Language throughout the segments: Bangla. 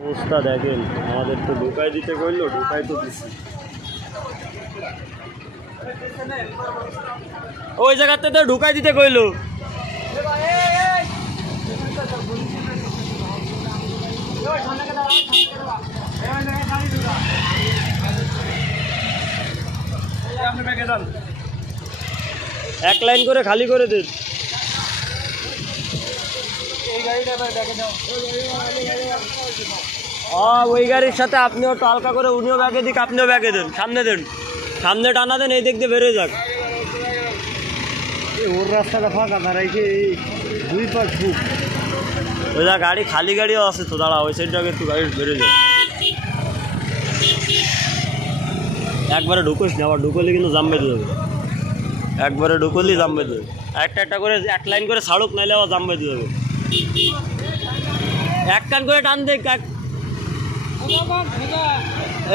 অবস্থা দেখেন, আমাদের তো ঢুকাই দিতে কইলো, ঢুকাই তো দিচ্ছি। ওই জায়গাতে তো ঢুকাই দিতে কইলো। এক লাইন করে খালি করে দিন। ওই গাড়ির সাথে আপনিও একটু হালকা করে, উনিও ব্যাগে দিক, আপনিও ব্যাগে দেন, সামনে দেন, সামনে টানা দেন, এই দিক দিয়ে বেরোয় যাক। ওর রাস্তাটা ফাঁকা, দাঁড়াইছে দুই পাঁচ ফুট। ওই যা গাড়ি, খালি গাড়িও আছে তো, দাঁড়া ওই সাইডটাকে একটু গাড়ি বেরোয় যায়। একবারে ঢুকোস না, আবার ঢুকলে কিন্তু জাম বেঁধে যাবে। একবারে ঢুকলেই জাম বেঁধে যাবে। একটা একটা করে এক লাইন করে ছাড়ুক, নাইলে আবার জাম বেঁধে যাবে। এক কান করে টান দেখ,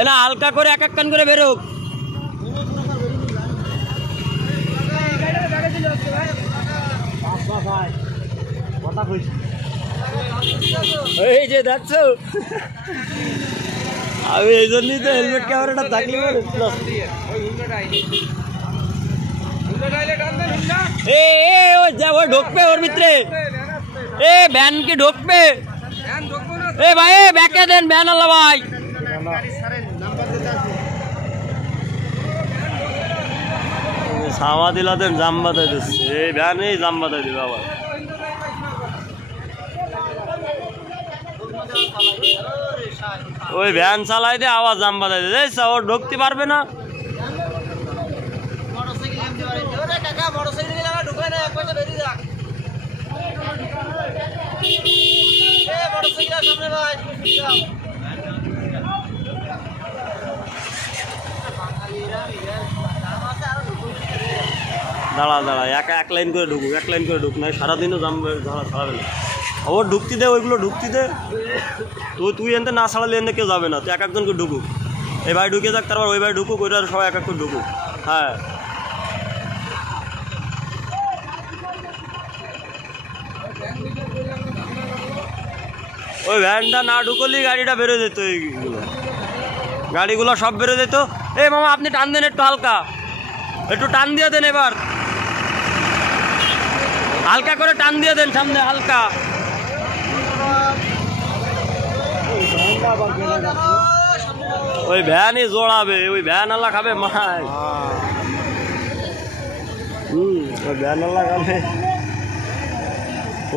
না হালকা করে এক এক কান করে বেরোক। এই যে দেখছো, আমি এই জন্যই তো হেলমেট ক্যামেরাটা থাকলে ওই ঢুকবে ওর ভিতরে। এ ভ্যান কি ঢুকবে? এ ভাই ব্যাকে দেন ভ্যান আল্লাহ ভাই। সামা দিলা দেন, জাম বাতাই দিচ্ছে এই ভ্যানে, জাম বাতাই দিবে আবার। ওই ভ্যান চালাই দে, আবার জাম বাতাই দে, ওর ঢুকতে পারবে না। দাঁড়া দাঁড়া, এক লাইন করে ঢুকুক, এক লাইন করে ঢুক, না সারাদিনও জাম ছাড়াবে না। ওর ঢুকতে দে, ওইগুলো ঢুকতে দে। তুই এনতে না ছাড়ালে এনে কেউ যাবে না, তুই এক একজনকে ঢুকুক। এই ভাই ঢুকে যাক, তারপর ওই ভাই ঢুকুক, ওইটা সবাই এক এক করে ঢুকুক। হ্যাঁ ওই ভ্যানটা না ঢুকলেই গাড়িটা বেরোয় যেত, এইগুলো গাড়িগুলো সব বেরোয় যেত। এই মামা আপনি টান দেন একটু, হালকা একটু টান দিয়ে দেন, এবার হালকা করে টান দিয়ে দেন সামনে, হালকা। ওই ভ্যানই জোড়াবে, ওই ভ্যান আল্লাহ খাবে মাছ। ওই ভ্যান আল্লাহ খাবে,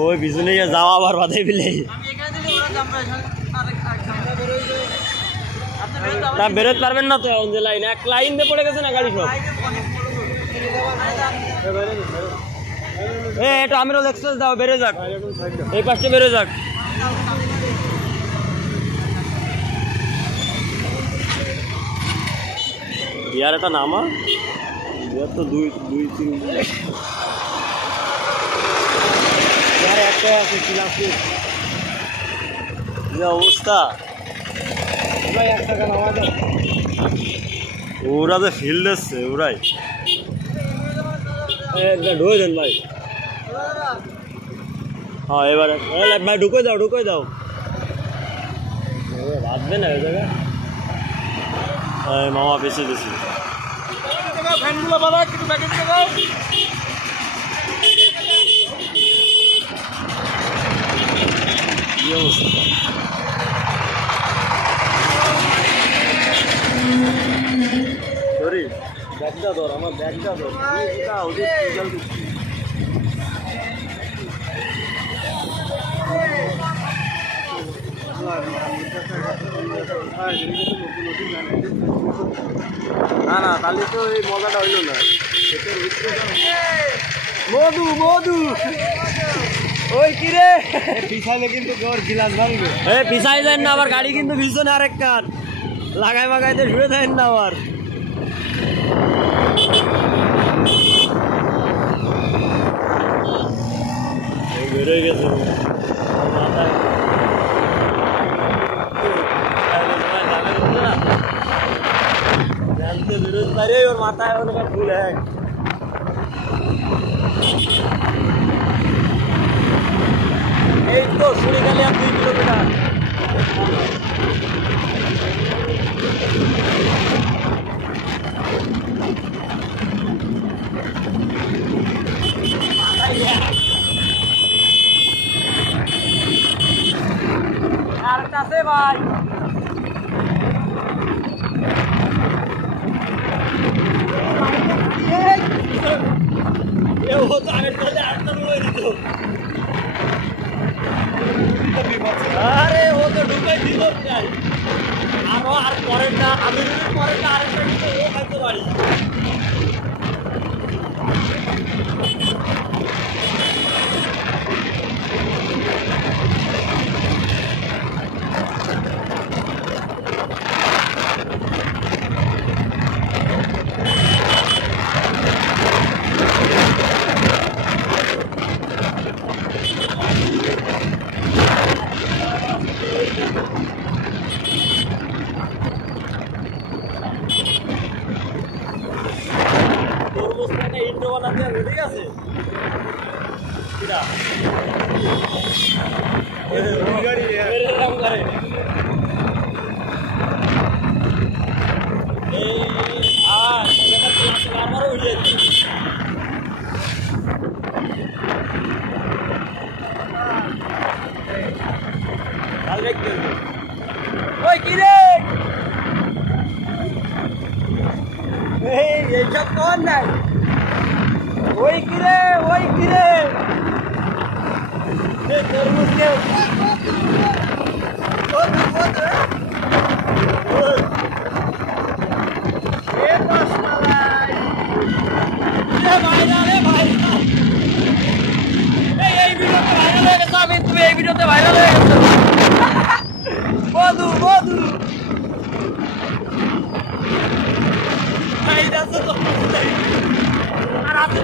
ওই পিছনে যাওয়া আবার বাধে বিলে তা বেরোতে পারবেন না তো। যে লাইন, এক লাইন দিয়ে পড়ে গেছে না গাড়ি সব। এটা আমিরুল এক্সপ্রেস দাও, বেরো যাক, এই পাশে বেরো যাক। ইয়ার এটা নামা, ইয়ার তো দুই তিন একটাই আছে, যে অবস্থা। ওরা যে ফিল্ড এসছে, ওরাই ঢুকে দেন ভাই। হ্যাঁ এবারে ভাই ঢুকে দাও, ঢুকে দাও, বাঁধবে না ওই জায়গায়। মামা বেশি বেশি কি অবস্থা। সরি ব্যাগটা ধর, আমার ব্যাগটা ধর। না না, তাহলে তো এই মজাটা হইল না। মধু মধু ওই কিরে পিছাইলে কিন্তু গিলাস ভাঙবে। পিছাই দেন না, আবার গাড়ি কিন্তু পিছনে আরেক কার লাগাই মাগাইতে শুয়ে দেন না আবার। বেরোয় গেছে মাথায়, জানতে বেরোতে পারে ওর মাথায় অনেক ফুল। হ্যাঁ এই তো সুরিখালি আর 2 কিলোমিটার। আরেকটা আছে ভাই। আরে ও তো ঢুকে দিল চাই আরো আর পরেরটা আমি পরেরটা আরেকটা দিতে ও খাইতে পারি। ইন্ডো বানাতে রেডি আছে ওই কিরে এইসব কর নাই ওই কিরে তরমুজকে এই ভিডিওতে ভাইরাল হয়ে গেছে বধু আর আপনি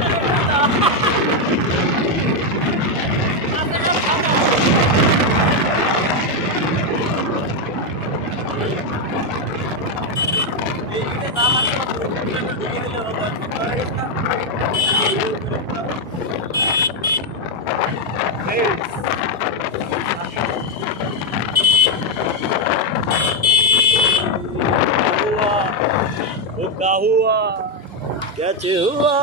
क्या हुआ कैसे हुआ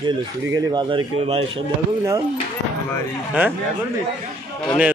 गेलो चुरी गेली बाजार के भाई सब देखो ना हैं